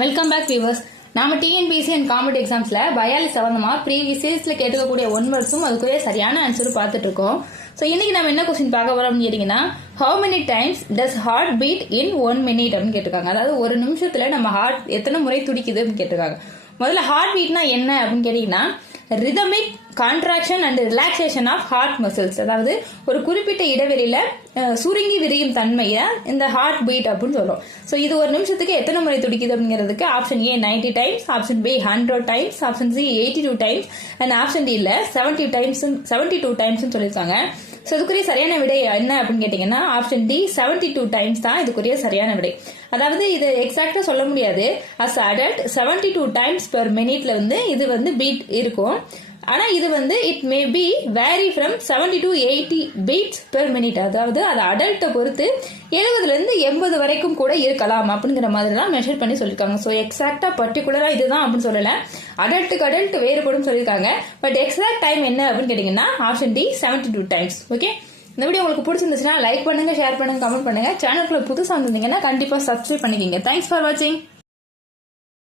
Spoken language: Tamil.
Welcome back viewers. நாம டிஎன்பிஎஸ்சி அண்ட் காம்படிட்டிவ் எக்ஸாம்ஸ்ல பயாலஜி சம்பந்தமா ப்ரீவியஸ் இயர்ஸ்ல கேட்டுக்கக்கூடிய 1 வேர்ட்ஸும் அதுக்குரிய சரியான ஆன்சரும் பார்த்துட்டு இருக்கோம். ஸோ இன்னைக்கு நம்ம என்ன கொஸ்டின் பார்க்க போறோம் அப்படின்னு கேட்டீங்கன்னா, how many times does heart beat in 1 minute அப்படின்னு கேட்டிருக்காங்க. அதாவது ஒரு நிமிஷத்துல நம்ம ஹார்ட் எத்தனை முறை துடிக்குது அப்படின்னு கேட்டிருக்காங்க. முதல்ல ஹார்ட் பீட்னா என்ன அப்படின்னு கேட்டீங்கன்னா, rhythmic contraction and relaxation of heart muscles. அதாவது ஒரு குறிப்பிட்ட இடைவெளியில சுருங்கி விரியும் தன்மையை இந்த ஹார்ட் பீட் அப்படின்னு சொல்றோம். ஸோ இது ஒரு நிமிஷத்துக்கு எத்தனை முறை துடிக்குது அப்படிங்கிறதுக்கு option A 90 times, option B 100 times, option C 82 times and option D 72 times சொல்லியிருக்காங்க. ஸோ இதுக்குரிய சரியான விடை என்ன அப்படின்னு கேட்டீங்கன்னா, ஆப்ஷன் டி 72 டைம்ஸ் தான் இதுக்குரிய சரியான விடை. அதாவது இது எக்ஸாக்டா சொல்ல முடியாது. அஸ் அடல்ட் 72 டைம்ஸ் பெர் மினிட்ல இது பீட் இருக்கும். ஆனா இது it may be vary from 70 to 80 beats per minute. அதாவது அது அடல்ட்டை பொறுத்து 70 இருந்து 80 வரைக்கும் கூட இருக்கலாம் அப்படிங்கிற மாதிரி தான் மெஷர் பண்ணி சொல்லியிருக்காங்க. ஸோ எக்ஸாக்டா பர்டிகுலரா இதுதான் அப்படின்னு சொல்லல, அடல்ட்டுக்கு அடல்ட் வேறுபடும் சொல்லியிருக்காங்க. பட் எக்ஸாக்ட் டைம் என்ன அப்படின்னு கேட்டீங்கன்னா ஆப்ஷன் டி 72 டைம்ஸ். ஓகே, இந்த வீடியோ உங்களுக்கு பிடிச்சிருந்துச்சுன்னா லைக் பண்ணுங்க, ஷேர் பண்ணுங்க, கமெண்ட் பண்ணுங்க. சேனலுக்குள்ள புதுசாக வந்திருந்தீங்கன்னா கண்டிப்பா சப்ஸ்கிரைப் பண்ணிக்கோங்க. தேங்க்ஸ் ஃபார் வாட்சிங்.